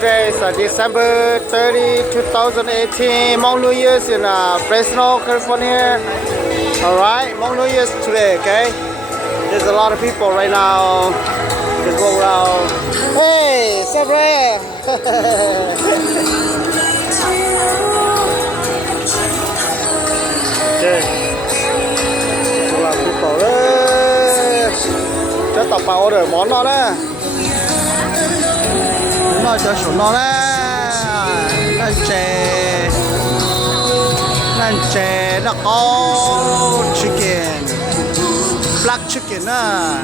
today is December 30, 2018. Hmong New Year's in Fresno, California. Alright, Hmong New Year's today, okay? There's a lot of people right now. Just go around. Hey, Sabre! Okay. A lot of people. Chắc tập vào order món đó đấy. Nó cho số nó đấy. Nó chè nó có chicken, black chicken á.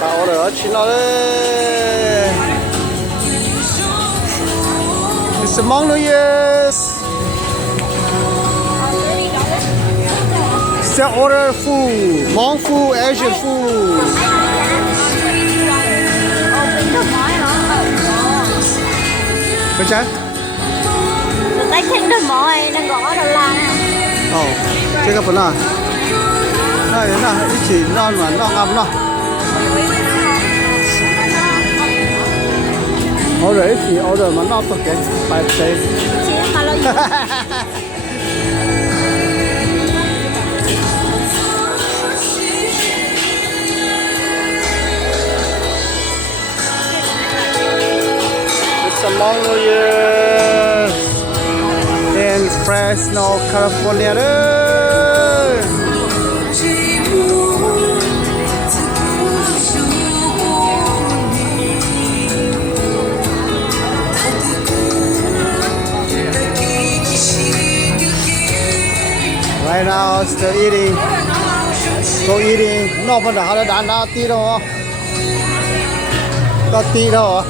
Vào order ở trên nó đấy. It's a Hmong New Year's. Still order food, Hmong food, Asian food. Cái trái? Người ta thích đồ mồi, đang gõ đầu lan. Chưa gặp nào. Này là chỉ non mà nó ngầm nó. Order chỉ order mà nó tốt cái phải thế. It's a Hmong New Year in Fresno, California. Right now, still eating. Go eating. No, but how did I not eat đâu? Có tí đâu?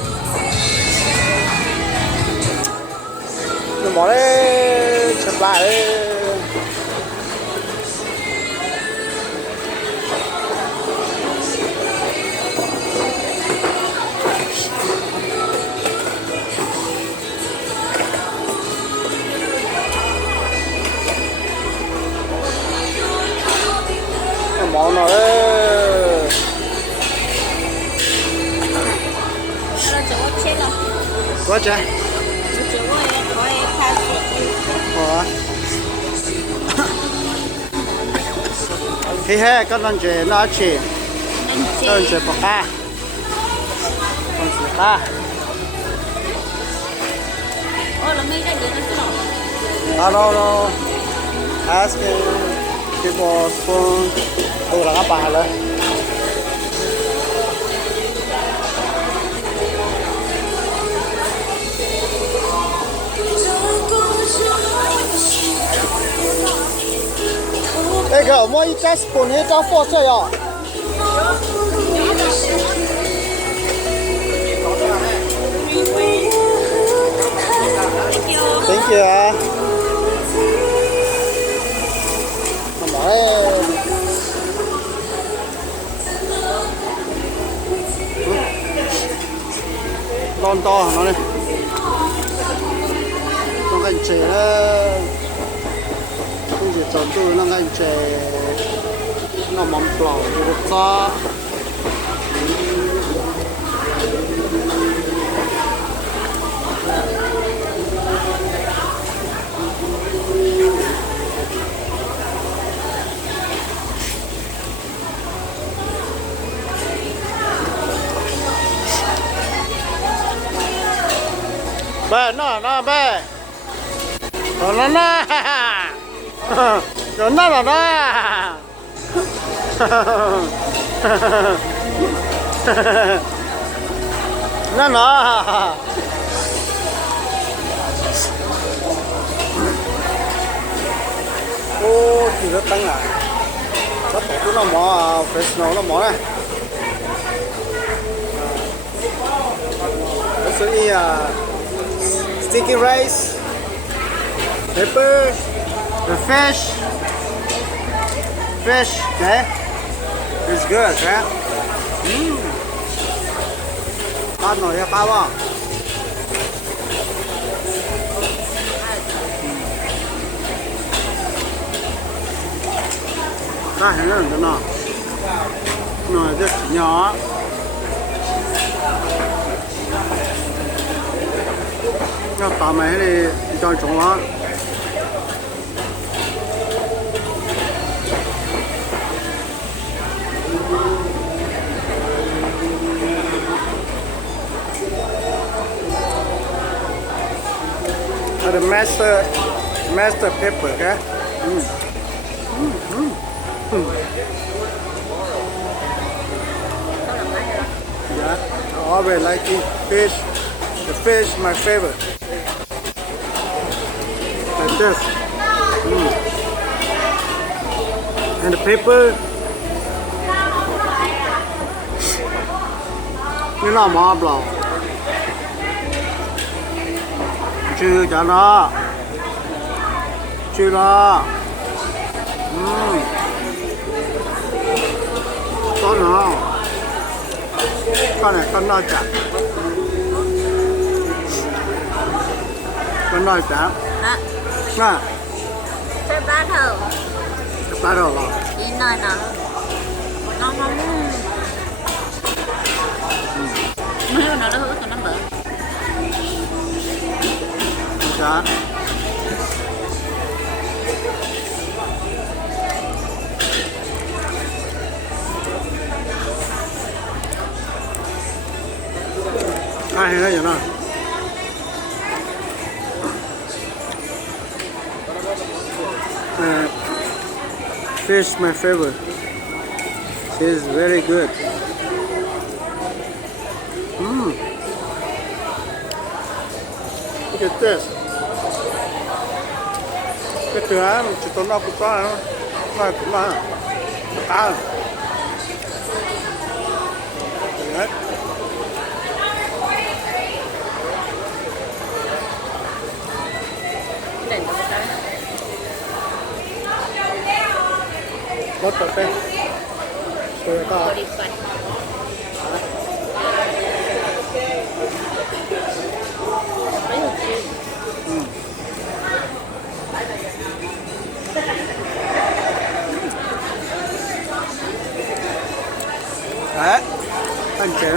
Bỏ đấy, chật lại đấy. Món nào đấy. Có chưa? Thì hè con lần chơi nó chỉ con chơi bọc ca con chơi ca no asking people phone tôi là các bạn rồi Ê kìa, mua ít trái spoon hết trong phô chơi à? Thank you. Bỏ đây. Lon to nó này. Con canh chè đó. Không chỉ chọn tôi nó ngay chè nó mắm phở được cho bé nó bé nó Rồi nó là đó. Nó. Ô, thì rất tăng à. Rất tốt nó mỏ Fresno nó mỏ này. This is sticky rice, pepper, the fish, okay? It's good, right? Ăn nổi cao không? ta hình như nó rất nhỏ. Nó tao mày này cho chúng nó. The master pepper, okay? Yeah, I always like eat fish. The fish my favorite. Like this. And the pepper. You know more bro. Chưa cho nó. Chưa nó. Con nó. Con này con nó chặt. Con nó chặt. Đó. Nè. Cái bát hầu. Bắt đầu rồi. Đi nơi nào. Ngon không? Mới nó hứa còn nó bự. Chặt. Ai hay vậy nào? Fish my favorite. It's very good. Look at this. Cái thứ chỉ tốn nó cũng có nó cũng là cá. Đấy. Rất là phê. Rồi ta. Đấy. Anh trẻ